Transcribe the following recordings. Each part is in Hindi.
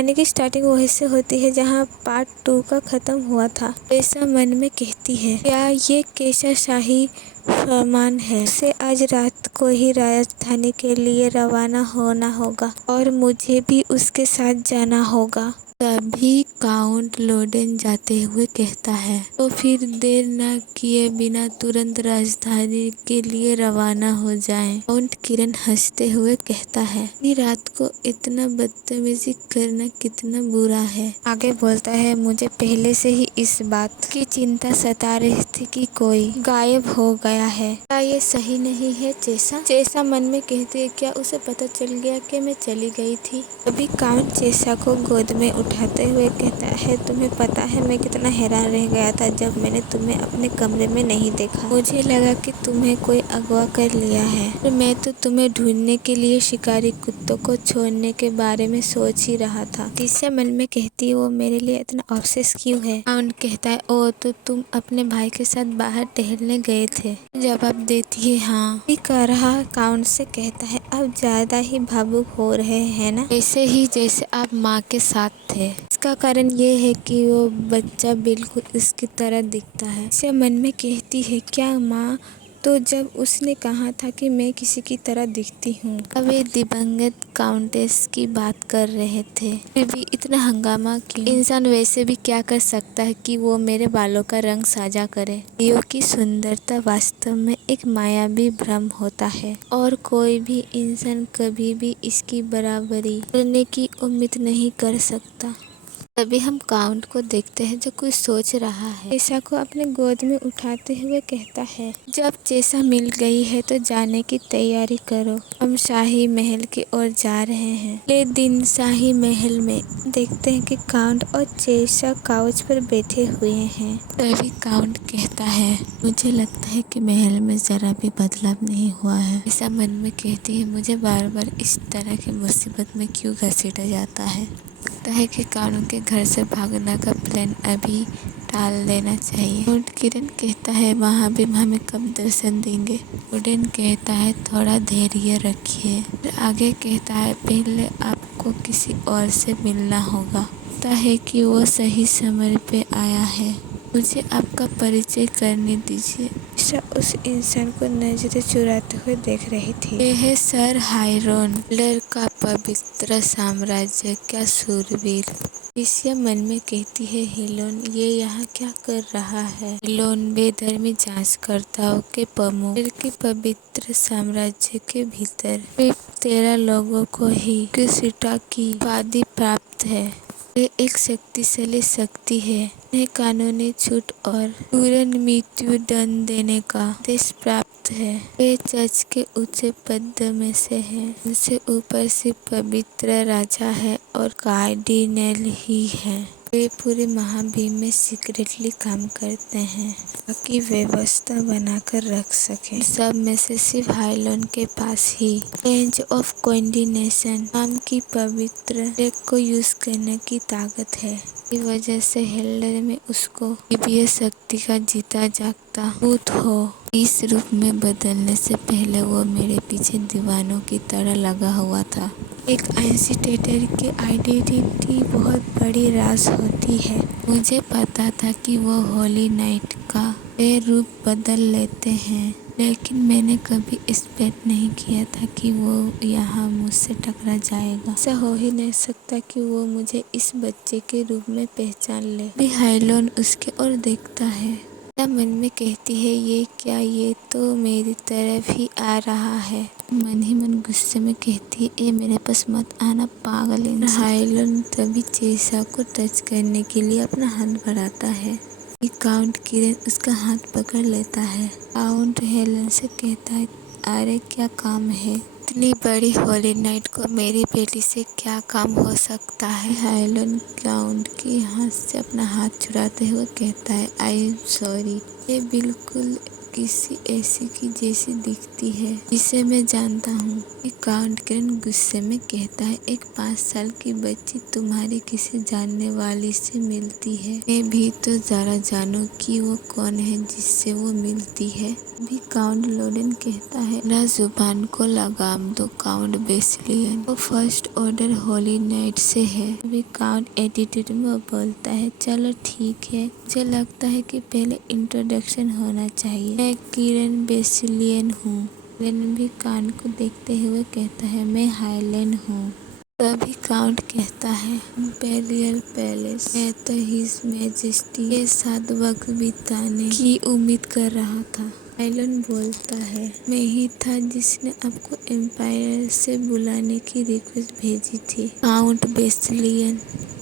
कहानी की स्टार्टिंग वहीं से होती है जहाँ पार्ट 2 का खत्म हुआ था। ऐसा मन में कहती है, क्या ये कैसा शाही फरमान है। उसे आज रात को ही राजधानी के लिए रवाना होना होगा और मुझे भी उसके साथ जाना होगा। तभी काउंट लोडेन जाते हुए कहता है, तो फिर देर न किए बिना तुरंत राजधानी के लिए रवाना हो जाएं। काउंट किरण हंसते हुए कहता है, इतनी रात को इतना बदतमीजी करना कितना बुरा है। आगे बोलता है, मुझे पहले से ही इस बात की चिंता सता रही थी कि कोई गायब हो गया है। क्या ये सही नहीं है चेसा मन में कहती है, क्या उसे पता चल गया कि मैं चली गई थी। अभी काउंट चेसा को गोद में उठाते हुए कहता है, तुम्हें पता है मैं कितना हैरान रह गया था जब मैंने तुम्हें अपने कमरे में नहीं देखा। मुझे लगा कि तुम्हें कोई अगवा कर लिया है और मैं तो तुम्हें ढूंढने के लिए शिकारी कुत्तों को छोड़ने के बारे में सोच ही रहा था। तीसरे मन में कहती है, वो मेरे लिए इतना ऑब्सेस क्यों है। काउंट कहता है, ओ तो तुम अपने भाई के साथ बाहर टहलने गए थे। जवाब देती है, हाँ। कह रहा काउंट से कहता है, अब ज्यादा ही भावुक हो रहे हैं ना, ऐसे ही जैसे आप माँ के साथ थे। इसका कारण ये है कि वो बच्चा बिल्कुल उसकी तरह दिखता है। इसे मन में कहती है, क्या माँ तो जब उसने कहा था कि मैं किसी की तरह दिखती हूँ। अब वे दिवंगत काउंटेस की बात कर रहे थे, फिर भी इतना हंगामा क्यों। इंसान वैसे भी क्या कर सकता है कि वो मेरे बालों का रंग साझा करे। लियो की सुंदरता वास्तव में एक मायावी भ्रम होता है और कोई भी इंसान कभी भी इसकी बराबरी करने की उम्मीद नहीं कर सकता। तभी हम काउंट को देखते हैं जो कुछ सोच रहा है। चेसा को अपने गोद में उठाते हुए कहता है, जब चेसा मिल गई है तो जाने की तैयारी करो, हम शाही महल की ओर जा रहे हैं। अगले दिन शाही महल में देखते हैं कि काउंट और चेसा काउच पर बैठे हुए हैं। तभी काउंट कहता है, मुझे लगता है कि महल में जरा भी बदलाव नहीं हुआ है। चेसा मन में कहती है, मुझे बार बार इस तरह की मुसीबत में क्यों घसीटा जाता है। लगता है कि काउंट के घर से भागने का प्लान अभी टाल देना चाहिए। काउंट किरण कहता है, वहाँ भी हमें कब दर्शन देंगे। लोडेन कहता है, थोड़ा धैर्य रखिए। फिर आगे कहता है, पहले आपको किसी और से मिलना होगा। लगता है कि वो सही समय पे आया है, मुझे आपका परिचय करने दीजिए। उस इंसान को नजरें चुराते हुए देख रही थी। यह है सर हायरोन, लर का पवित्र साम्राज्य, क्या शूरवीर। ईशिया मन में कहती है, हेलोन ये यहाँ क्या कर रहा है। हेलोन बेधर्मी जांचकर्ताओं के प्रमुख के पवित्र साम्राज्य के भीतर सिर्फ 13 लोगों को ही क्रिसिटा की उपाधि प्राप्त है। ये एक शक्तिशाली शक्ति है। उन्हें कानूनी छूट और तुरंत मृत्यु दंड देने का आदेश प्राप्त है। वे चर्च के ऊंचे पद में से है। उनसे ऊपर सिर्फ पवित्र राजा है और कार्डिनल ही है। वे पूरे महाभीम में सीक्रेटली काम करते हैं ताकि व्यवस्था बनाकर रख सके। सब में से सिर्फ हाइलोन के पास ही रेंज ऑफ कोऑर्डिनेशन नाम की पवित्र ट्रिक को यूज करने की ताकत है। इस वजह से हेल्डर में उसको दिव्य शक्ति का जीता जागता भूत हो इस रूप में बदलने से पहले वो मेरे पीछे दीवानों की तरह लगा हुआ था। एक एंसिटेटर की आइडेंटिटी बहुत बड़ी राज होती है। मुझे पता था कि वो होली नाइट का रूप बदल लेते हैं, लेकिन मैंने कभी एक्सपेक्ट नहीं किया था कि वो यहाँ मुझसे टकरा जाएगा। ऐसा हो ही नहीं सकता कि वो मुझे इस बच्चे के रूप में पहचान ले। भी हाइलोन उसके ओर देखता है। मन में कहती है, ये क्या, ये तो मेरी तरफ ही आ रहा है। मन ही मन गुस्से में कहती है, ए मेरे पास मत आना पागल इंसान। हाइलोन तभी चेसा को टच करने के लिए अपना हाथ बढ़ाता है। काउंट किरण उसका हाथ पकड़ लेता है। काउंट हेलन से कहता है, अरे क्या काम है, इतनी बड़ी होली नाइट को मेरी बेटी से क्या काम हो सकता है। हाइलोन काउंट के हाथ से अपना हाथ छुड़ाते हुए कहता है, आई एम सॉरी, ये बिल्कुल किसी ऐसी की जैसी दिखती है जिसे मैं जानता हूँ। काउंट किरण गुस्से में कहता है, एक 5 साल की बच्ची तुम्हारी किसी जानने वाली से मिलती है। मैं भी तो जरा जानूं कि वो कौन है जिससे वो मिलती है। भी काउंट लोडेन कहता है, ना जुबान को लगाम दो काउंट बेसिलियन, वो फर्स्ट ऑर्डर होली नाइट से है। भी काउंट एटीट्यूड में बोलता है, चलो ठीक है, मुझे लगता है कि पहले इंट्रोडक्शन होना चाहिए। मैं किरण बेसिलियन हूँ। हाइलैंड भी काउंट को देखते हुए कहता है, मैं हाइलैंड हूँ। तभी काउंट कहता है, इम्पेरियल पैलेस। मैं तो हिज मैजेस्टी के साथ वक्त बिताने की उम्मीद कर रहा था। हाइलैंड बोलता है, मैं ही था जिसने आपको एम्पायर से बुलाने की रिक्वेस्ट भेजी थी। काउंट बेसिलियन,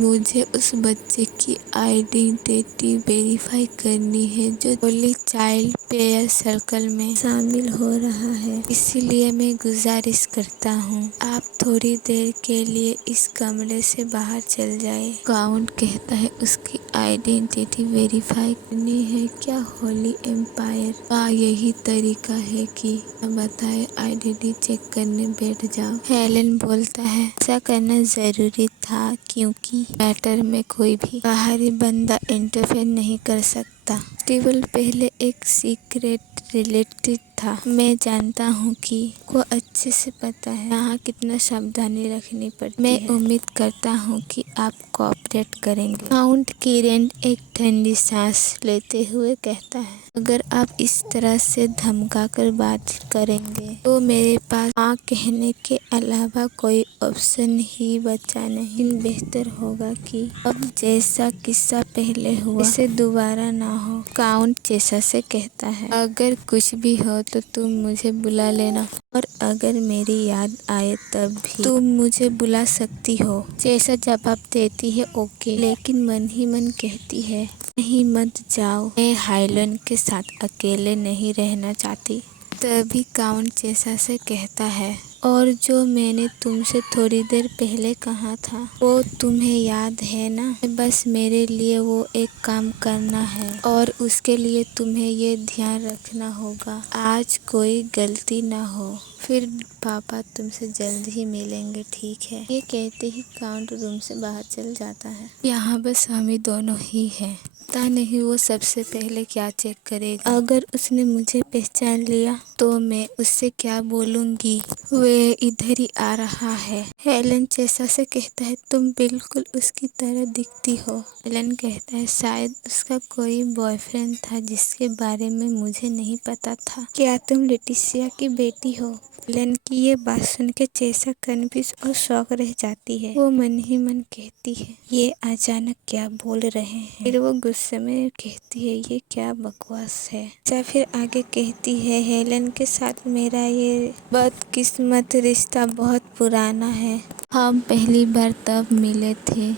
मुझे उस बच्चे की आइडेंटिटी वेरीफाई करनी है जो होली चाइल्ड प्रेयर सर्कल में शामिल हो रहा है, इसीलिए मैं गुजारिश करता हूँ आप थोड़ी देर के लिए इस कमरे से बाहर चल जाए। काउंट कहता है, उसकी आइडेंटिटी वेरीफाई करनी है क्या? होली एम्पायर का यही तरीका है कि बताए आइडेंटिटी चेक करने बैठ जाओ। हेलन बोलता है, ऐसा करना जरूरी था क्योंकि मैटर में कोई भी बाहरी बंदा इंटरफेयर नहीं कर सकता। टेबल पहले एक सीक्रेट रिलेटिव था। मैं जानता हूँ कि को अच्छे से पता है यहाँ कितना सावधानी रखनी पड़ती है। मैं उम्मीद करता हूँ कि आप कोऑपरेट करेंगे। काउंट किरण एक ठंडी सांस लेते हुए कहता है, अगर आप इस तरह से धमका कर बात करेंगे तो मेरे पास हाँ कहने के अलावा कोई ऑप्शन ही बचा नहीं। बेहतर होगा कि अब जैसा किस्सा पहले हुआ इसे दोबारा ना हो। काउंट चेसा से कहता है, अगर कुछ भी हो तो तुम मुझे बुला लेना और अगर मेरी याद आए तब भी तुम मुझे बुला सकती हो। चेसा जवाब देती है, ओके, लेकिन मन ही मन कहती है, नहीं मत जाओ, मैं हाइलैंड के साथ अकेले नहीं रहना चाहती। तभी काउंट चेसा से कहता है, और जो मैंने तुमसे थोड़ी देर पहले कहा था वो तुम्हें याद है ना? बस मेरे लिए वो एक काम करना है और उसके लिए तुम्हें ये ध्यान रखना होगा आज कोई गलती ना हो। फिर पापा तुमसे जल्द ही मिलेंगे, ठीक है? ये कहते ही काउंट रूम से बाहर चल जाता है। यहाँ बस हम ही दोनों ही हैं। पता नहीं वो सबसे पहले क्या चेक करेगा। अगर उसने मुझे पहचान लिया तो मैं उससे क्या बोलूँगी? वे इधर ही आ रहा है। हेलन चेसा से कहता है, तुम बिल्कुल उसकी तरह दिखती हो। हेलन कहता है, शायद उसका कोई बॉयफ्रेंड था जिसके बारे में मुझे नहीं पता था। क्या तुम लेटिसिया की बेटी हो? हेलन की ये बात सुन के चेसा कन्फ्यूज और शॉक रह जाती है। वो मन ही मन कहती है, ये अचानक क्या बोल रहे हैं? फिर वो गुस्से में कहती है, ये क्या बकवास है? फिर आगे कहती है, हेलन के साथ मेरा ये बदकिस्मत रिश्ता बहुत पुराना है। हम पहली बार तब मिले थे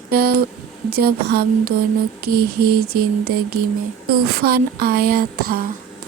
जब हम दोनों की ही जिंदगी में तूफान आया था।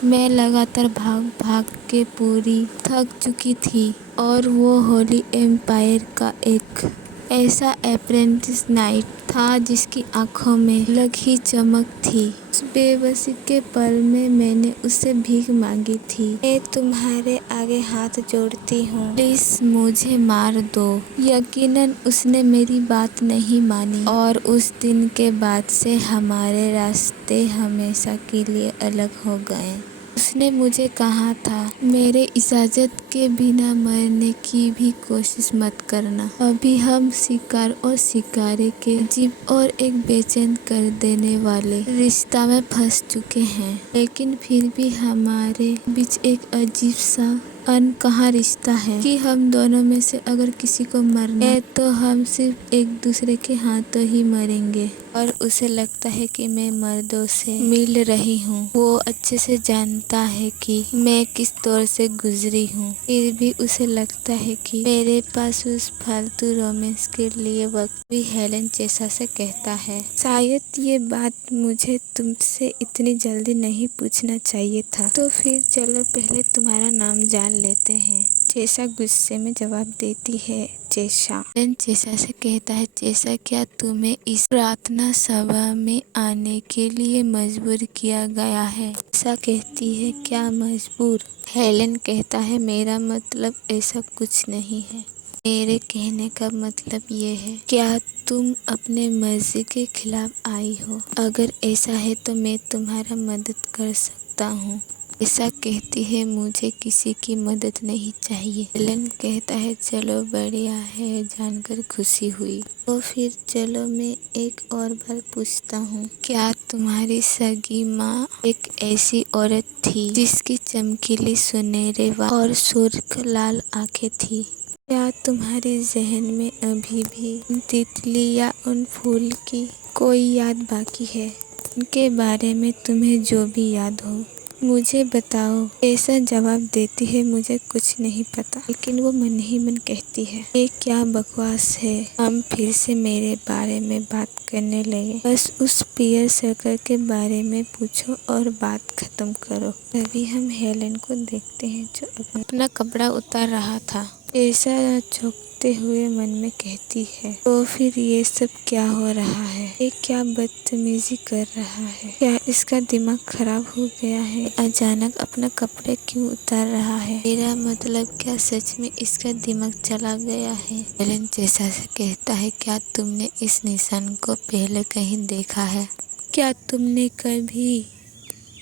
मैं लगातार भाग भाग के पूरी थक चुकी थी और वो होली एम्पायर का एक ऐसा अप्रेंटिस नाइट था जिसकी आंखों में अलग ही चमक थी। उस बेबसी के पल में मैंने उससे भीख मांगी थी, मैं तुम्हारे आगे हाथ जोड़ती हूँ, प्लीज मुझे मार दो। यकीनन उसने मेरी बात नहीं मानी और उस दिन के बाद से हमारे रास्ते हमेशा के लिए अलग हो गए। उसने मुझे कहा था, मेरे इजाजत के बिना मरने की भी कोशिश मत करना। अभी हम शिकार और शिकारी के अजीब और एक बेचैन कर देने वाले रिश्ता में फंस चुके हैं, लेकिन फिर भी हमारे बीच एक अजीब सा अनकहा रिश्ता है कि हम दोनों में से अगर किसी को मरना है तो हम सिर्फ एक दूसरे के हाथों ही मरेंगे। और उसे लगता है कि मैं मर्दों से मिल रही हूँ। वो अच्छे से जानता है कि मैं किस दौर से गुजरी हूँ, फिर भी उसे लगता है कि मेरे पास उस फालतू रोमांस के लिए वक्त भी। हेलन चेसा से कहता है, शायद ये बात मुझे तुमसे इतनी जल्दी नहीं पूछना चाहिए था। तो फिर चलो पहले तुम्हारा नाम जान लेते हैं। चेसा गुस्से में जवाब देती है। चेसा हेलन चेसा से कहता है, चेसा क्या तुम्हें इस प्रार्थना सभा में आने के लिए मजबूर किया गया है? चेसा कहती है, क्या मजबूर? हेलन कहता है, मेरा मतलब ऐसा कुछ नहीं है। मेरे कहने का मतलब ये है, क्या तुम अपने मर्जी के खिलाफ आई हो? अगर ऐसा है तो मैं तुम्हारा मदद कर सकता हूँ। ऐसा कहती है, मुझे किसी की मदद नहीं चाहिए। हेलन कहता है, चलो बढ़िया है, जानकर खुशी हुई। तो फिर चलो मैं एक और बार पूछता हूँ, क्या तुम्हारी सगी माँ एक ऐसी औरत थी जिसकी चमकीली सुनहरे और सुर्ख लाल आंखें थी? क्या तुम्हारे जहन में अभी भी उन तितली या उन फूल की कोई याद बाकी है? उनके बारे में तुम्हें जो भी याद हो मुझे बताओ। ऐसा जवाब देती है, मुझे कुछ नहीं पता। लेकिन वो मन ही मन कहती है, ये क्या बकवास है। हम फिर से मेरे बारे में बात करने लगे। बस उस पियर सर्कल के बारे में पूछो और बात खत्म करो। तभी हम हेलन को देखते हैं जो अपना कपड़ा उतार रहा था। ऐसा चौंकते हुए मन में कहती है, तो फिर ये सब क्या हो रहा है? ये क्या बदतमीजी कर रहा है? क्या इसका दिमाग खराब हो गया है? अचानक अपना कपड़े क्यों उतार रहा है? मेरा मतलब, क्या सच में इसका दिमाग चला गया है? हेलन चेसा से कहता है, क्या तुमने इस निशान को पहले कहीं देखा है? क्या तुमने कभी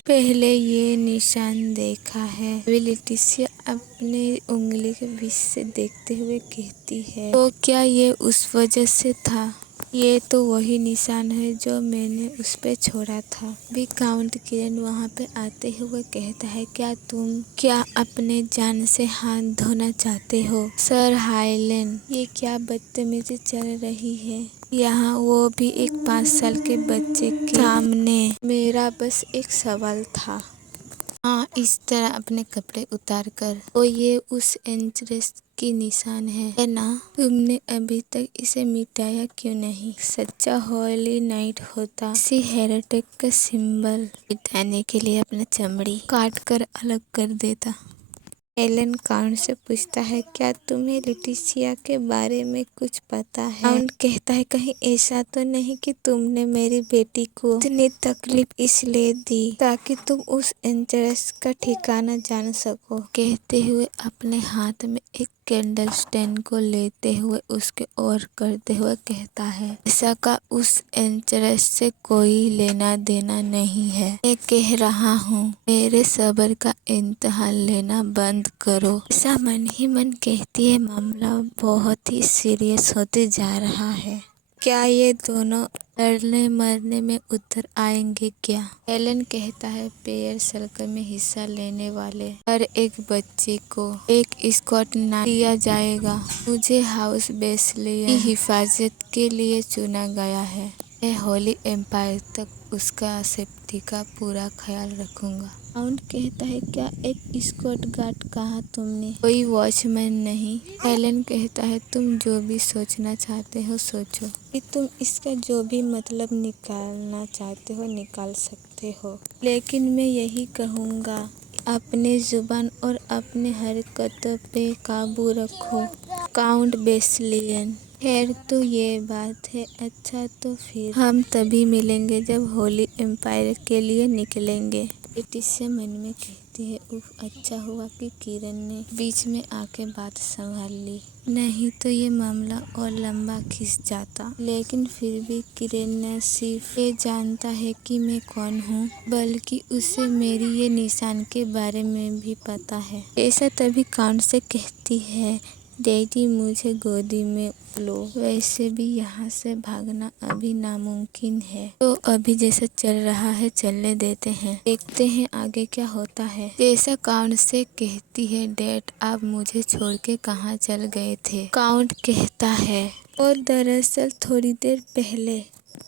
पहले ये निशान देखा है? लेटिसिया अपने उंगली के बीच से देखते हुए कहती है, तो क्या ये उस वजह से था? ये तो वही निशान है जो मैंने उस पे छोड़ा था। भी काउंट किरण वहाँ पे आते हुए कहता है, क्या अपने जान से हाथ धोना चाहते हो? सर हाइलेन, ये क्या बदतमीजी चल रही है यहाँ, वो भी एक 5 साल के बच्चे के सामने। मेरा बस एक सवाल था। हाँ, इस तरह अपने कपड़े उतार कर। तो ये उस एंट्रेस की निशान है ना? तुमने अभी तक इसे मिटाया क्यों नहीं? सच्चा होली नाइट होता इसी हेरेटिक का सिंबल मिटाने के लिए अपना चमड़ी काट कर अलग कर देता। हेलन काउंट से पूछता है, क्या तुम्हें लेटिसिया के बारे में कुछ पता है? काउंट कहता है, कहीं ऐसा तो नहीं कि तुमने मेरी बेटी को इतनी तकलीफ इसलिए दी ताकि तुम उस इंटरेस्ट का ठिकाना जान सको? कहते हुए अपने हाथ में एक कैंडल स्टैंड को लेते हुए उसके ओर करते हुए कहता है, ऐसा का उस इंटरेस्ट से कोई लेना देना नहीं है। मैं कह रहा हूँ, मेरे सब्र का इम्तिहान लेना बंद करो। ऐसा मन ही मन कहती है, मामला बहुत ही सीरियस होते जा रहा है। क्या ये दोनों लड़ने मरने में उतर आएंगे क्या? हेलन कहता है, पेयर सर्कल में हिस्सा लेने वाले हर एक बच्चे को एक स्कॉट नाम दिया जाएगा। मुझे हाउस बेस्लियन की हिफाजत के लिए चुना गया है। मैं होली एम्पायर तक उसका सेफ्टी का पूरा ख्याल रखूंगा। काउंट कहता है, क्या एक स्कॉट गार्ड कहा तुमने? कोई वॉचमैन नहीं। हेलन कहता है, तुम जो भी सोचना चाहते हो सोचो। कि तुम इसका जो भी मतलब निकालना चाहते हो निकाल सकते हो, लेकिन मैं यही कहूँगा, अपने जुबान और अपने हरकतों पे काबू रखो। काउंट बेस्लियन, खैर तो ये बात है। अच्छा, तो फिर हम तभी मिलेंगे जब होली एम्पायर के लिए निकलेंगे। लेटिसिया मन में कहती है, उफ, अच्छा हुआ कि किरण ने बीच में आके बात संभाल ली, नहीं तो ये मामला और लंबा खिंच जाता। लेकिन फिर भी किरण न सिर्फ ये जानता है कि मैं कौन हूँ, बल्कि उसे मेरी ये निशान के बारे में भी पता है। ऐसा तभी काउंट से कहती है, डैडी मुझे गोदी में लो। वैसे भी यहाँ से भागना अभी नामुमकिन है, तो अभी जैसा चल रहा है चलने देते हैं, देखते हैं आगे क्या होता है। जैसा काउंट से कहती है, डैड आप मुझे छोड़ के कहाँ चल गए थे? काउंट कहता है, और दरअसल थोड़ी देर पहले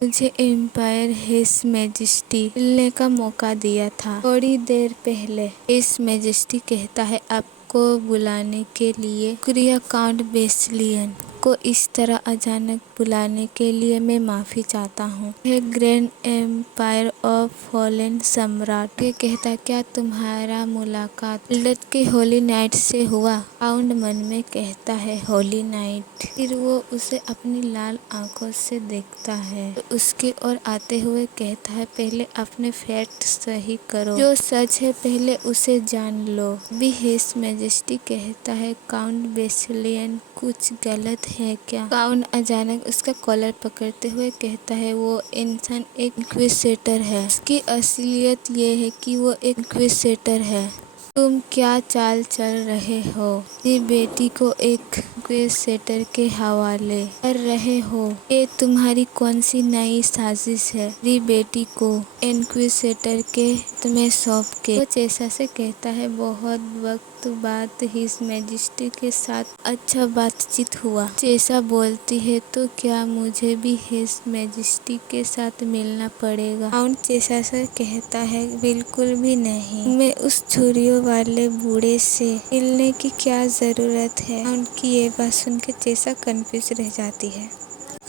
मुझे एम्पायर हिज मैजेस्टी मिलने का मौका दिया था। थोड़ी देर पहले। हिज मैजेस्टी कहता है, आपको बुलाने के लिए शुक्रिया काउंट बेस्लियन। आपको इस तरह अचानक बुलाने के लिए मैं माफी चाहता हूँ। यह ग्रैंड एम्पायर ऑफ फॉलन सम्राट ये कहता, क्या तुम्हारा मुलाकात लंदन के होली नाइट से हुआ? काउंट मन में कहता है, होली नाइट। फिर वो उसे अपनी लाल आंखों से देखता है तो उसकी ओर आते हुए कहता है, पहले अपने फैक्ट सही करो, जो सच है पहले उसे जान लो। भी हिज मैजेस्टी कहता है, काउंट बेसिलियन कुछ गलत है क्या? काउंट अचानक उसका कॉलर पकड़ते हुए कहता है, वो इंसान एक इंक्विजिटर है। उसकी असलियत ये है कि वो एक इंक्विजिटर है। तुम क्या चाल चल रहे हो? अपनी बेटी को एक इंक्विजिटर के हवाले कर रहे हो? ये तुम्हारी कौन सी नई साजिश है? मेरी बेटी को इंक्विजिटर के तुम्हें सौंप के? वो चेसा से कहता है, बहुत वक्त बाद हिज मैजेस्टी के साथ अच्छा बातचीत हुआ। चेसा बोलती है, तो क्या मुझे भी हिज मैजेस्टी के साथ मिलना पड़ेगा? काउंट चेसा से कहता है, बिल्कुल भी नहीं। मैं उस छुरियों वाले बूढ़े से मिलने की क्या जरूरत है? काउंट की ये बात सुनकर चेसा कंफ्यूज रह जाती है।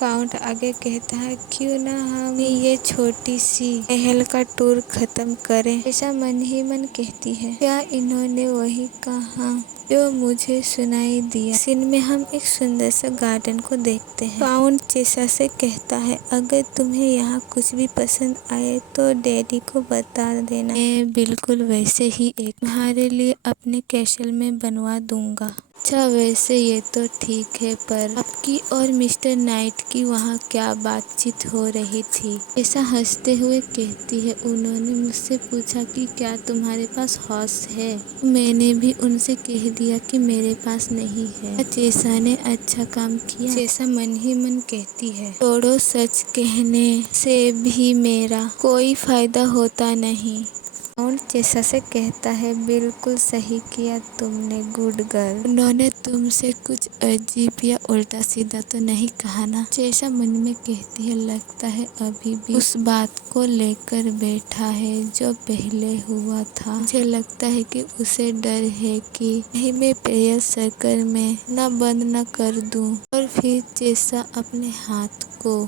काउंट आगे कहता है, क्यों ना हम ये छोटी सी महल का टूर खत्म करें? चेसा मन ही मन कहती है, क्या इन्होंने वही कहा जो मुझे सुनाई दिया? सीन में हम एक सुंदर सा गार्डन को देखते हैं। काउंट चेसा से कहता है, अगर तुम्हें यहाँ कुछ भी पसंद आए तो डैडी को बता देना। मैं बिल्कुल वैसे ही एक तुम्हारे लिए अपने कैसल में बनवा दूंगा। अच्छा, वैसे ये तो ठीक है, पर आपकी और मिस्टर नाइट की वहाँ क्या बातचीत हो रही थी? ऐसा हंसते हुए कहती है, उन्होंने मुझसे पूछा कि क्या तुम्हारे पास हॉर्स है? मैंने भी उनसे कह दिया कि मेरे पास नहीं है। चेसा ने अच्छा काम किया। चेसा मन ही मन कहती है, छोड़ो, सच कहने से भी मेरा कोई फायदा होता नहीं। काउंट चेसा से कहता है, बिल्कुल सही किया तुमने, गुड गर्ल। उन्होंने तुमसे कुछ अजीब या उल्टा सीधा तो नहीं कहा ना? चेसा मन में कहती है, लगता है अभी भी उस बात को लेकर बैठा है जो पहले हुआ था। मुझे लगता है कि उसे डर है कि कहीं मैं प्रेयर सर्कल में न बंद न कर दूं। और फिर चेसा अपने हाथ को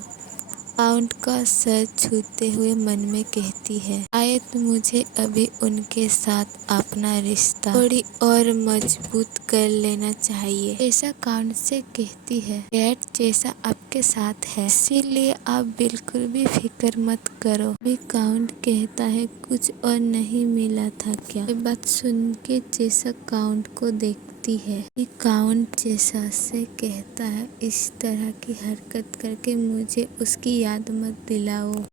काउंट का सर छूते हुए मन में कहती है, शायद मुझे अभी उनके साथ अपना रिश्ता थोड़ी और मजबूत कर लेना चाहिए। चेसा काउंट से कहती है, डैड चेसा आपके साथ है, इसीलिए आप बिल्कुल भी फिक्र मत करो। भी काउंट कहता है, कुछ और नहीं मिला था क्या? ये बात सुन के चेसा काउंट को देखती है कि काउंट चेसा से कहता है, इस तरह की हरकत करके मुझे उसकी याद मत दिलाओ।